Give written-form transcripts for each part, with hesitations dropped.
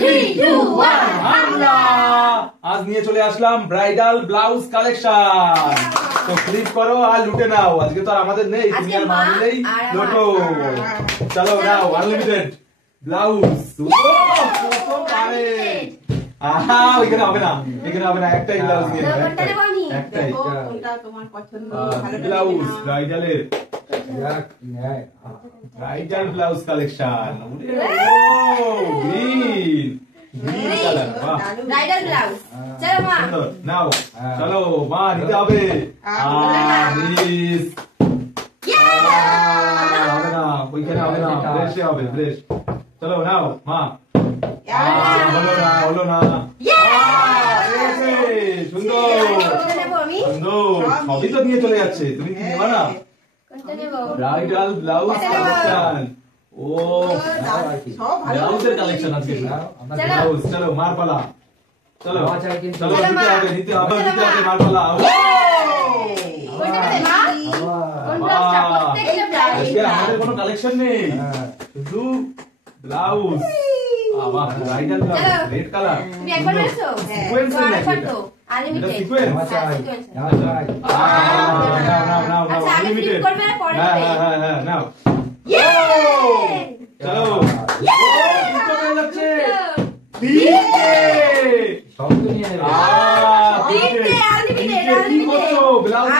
3, 2, 1 হামলা। আজ নিয়ে চলে আসলাম ব্রাইডাল ব্লাউজ কালেকশন। তো ফ্লিপ করো আর লুটে নাও। আজকে তো আর আমাদের নেই, তুমি আর মা মিলেই লুটো। চলো নাও, আনলিমিটেড ব্লাউজ। কত পারে। আহা, ওইখানে হবে না, এখানে হবে না, একটাই ব্লাউজ নিয়ে নাও, একটাই কোনটা তোমার পছন্দ? ব্লাউজ ব্রাইডালের, bridal blouse collection. Green green colour, বাহ, ব্রাইডাল ব্লাউজ। চলো মা সুন্দর। নাও চলো মা, নিতে হবে। হবে না, ওইখানে হবে না, ফ্রেশে হবে, ফ্রেশ। চলো নাও মা। হলো না, হলো না। সুন্দর সুন্দর, সবই তো নিয়ে চলে যাচ্ছে, তুমি কি নেবা না? Bridal blouse collection. ও ব্লাউজের কালেকশন আছে, ব্লাউজ। চলো মার পালা, চলো চলো, নিতে হবে, নিতে হবে, নিতে হবে, মার পালা। আমাদের কোনো কালেকশন নেই, শুধু blouse. Bridal blouse, red colour, sequence এর নাকি এটা? এটা সিকোয়েন্স। নাও নাও নাও নাও, আনলিমিটেড। হ্যাঁ হ্যাঁ হ্যাঁ, নাও। চলো, দুটো হয়ে যাচ্ছে, তিনটে। কি করছো? ব্লাউজ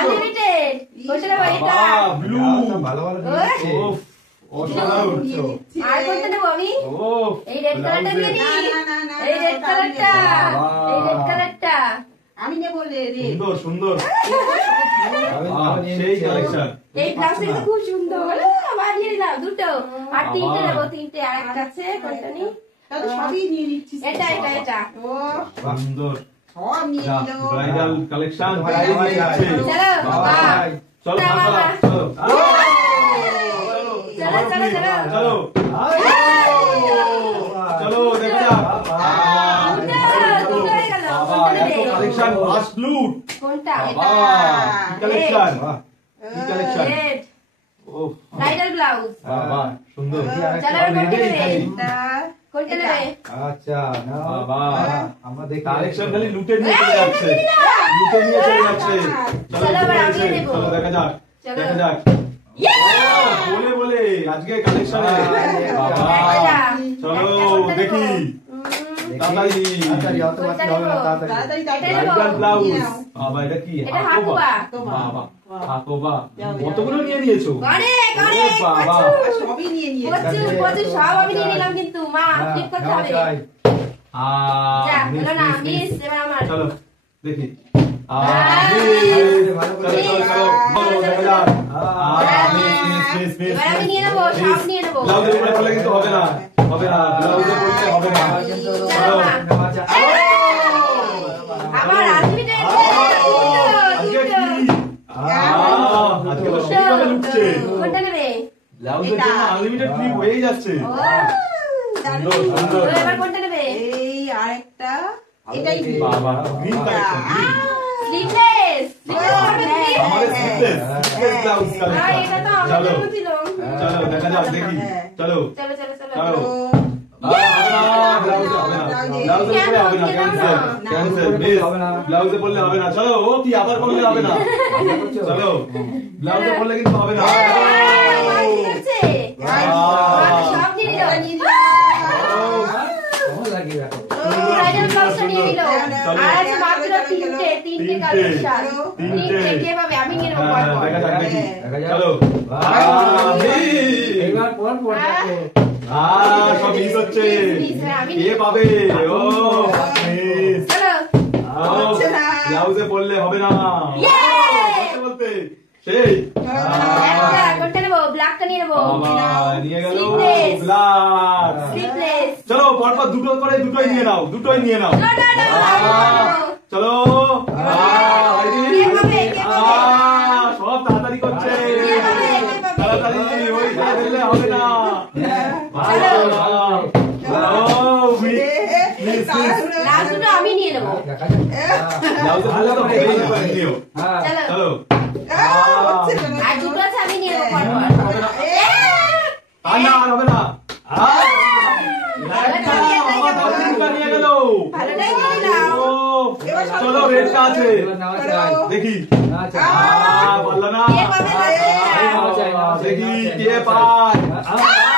ব্লু, আমি নেবো। সুন্দর সুন্দর, সেই কালেকশন। এই ব্লাউজটা কিন্তু খুব সুন্দর। আমার নিয়ে নাও দুটো, আর তিনটে নেবো, তিনটে আর একটা আছে, কোনটা নি? তাহলে সবই নিয়ে নিচ্ছি। এটা এটা এটা, ও সুন্দর, সব নিয়ে নিলো। Bridal collection. চলো বাবা, চলো চলো চলো চলো চলো চলো চলো, দেখা যাক। কালেকশন ফার্স্ট লুট। কোনটা? কালেকশন, কি কালেকশন? ও ব্রাইডাল ব্লাউজ, বাবা সুন্দর। চলো কোনটা নেবে? কোনটা নেবে? আচ্ছা নাও বাবা, আমরা দেখি কালেকশন খালি লুটে নিয়ে চলে যাচ্ছে, লুটে নিয়ে চলে যাচ্ছে। চলো চলো, দেখা যাক, দেখা যাক। বলে বলে আজকে কালেকশন। বাবা চলো দেখি, তাড়াতাড়ি। ব্রাইডাল ব্লাউজ, বাবা এটা কি? হাকোবা। বাবা হাকোবা, কতগুলো নিয়ে নিয়েছো? বাবা সবই নিয়ে নিয়েছি, প্রচুর সব আমি নিয়ে নিলাম, কিন্তু মা ফ্লিপ করতে হবে। যা হলো না, মিস। এবার আমার, চলো দেখি। এবার আমি নিয়ে নেবো, সব নিয়ে নেবো। ব্লাউজের উপরে পড়লে কিন্তু হবে না, হবে না, ব্লাউজে পড়লে হবে না। আমার আনলিমিটেড আজকে কি? আজকে তো সেইভাবে লুটছে। কোনটা নেবে? ব্লাউজের জন্য আনলিমিটেড ক্লিপ হয়েই যাচ্ছে। সুন্দর সুন্দর। এবার কোনটা নেবে? এই আরেকটা, এটাই বাবা গ্রিন কালেকশন, গ্রিন। স্লিভলেস, আমাদের স্লিভলেস ব্লাউজ কালেকশন। এটা তো আমার চলো জন্য ছিল। চলো দেখা যাক, দেখি। চলো চলো চলো চলো চলো। ব্লাউজে পড়লে হবে না, ক্যান্সেল ক্যান্সেল, মিস। ব্লাউজে পড়লে হবে না। চলো, ও কি আবার পড়লে হবে না। চলো, ব্লাউজে পড়লে কিন্তু হবে না। সব নিয়ে নিল। ব্রাইডাল ব্লাউজটা নিয়ে নিল। আর আছে মাত্র তিনটে কালেকশন। তিনটে কে পাবে? আমি নিয়ে নেবো। দেখা যাক, দেখি। চলো, এবার পর পর যাচ্ছে। সব মিস হচ্ছে। কে পাবে? ও মিস। ব্লাউজে পড়লে হবে না। বলতে বলতে সেই কোনটা নেবো? ব্ল্যাকটা নিয়ে নেবো। নিয়ে গেল ব্ল্যাক। স্লিভলেস। চলো পরপর দুটো করে, দুটোই নিয়ে নাও, দুটোই নিয়ে নাও। চলো, সব তাড়াতাড়ি করছে, তাড়াতাড়ি, ওইখানে ফেললে হবে না। আমি নিয়ে নেবো। চলো, আর দুটো আছে, আমি নিয়ে নেবো। আর না, আর হবে না। ভালোটাই নিয়ে নাও। ও, চলো রেডটা আছে এবার নেওয়া চাই। দেখি নেওয়া চাই। পারলো না কে পাবে না? নেওয়া চাই, নেওয়া চাই, দেখি নেওয়া চাই, কে নেওয়া চাই। পায় আ-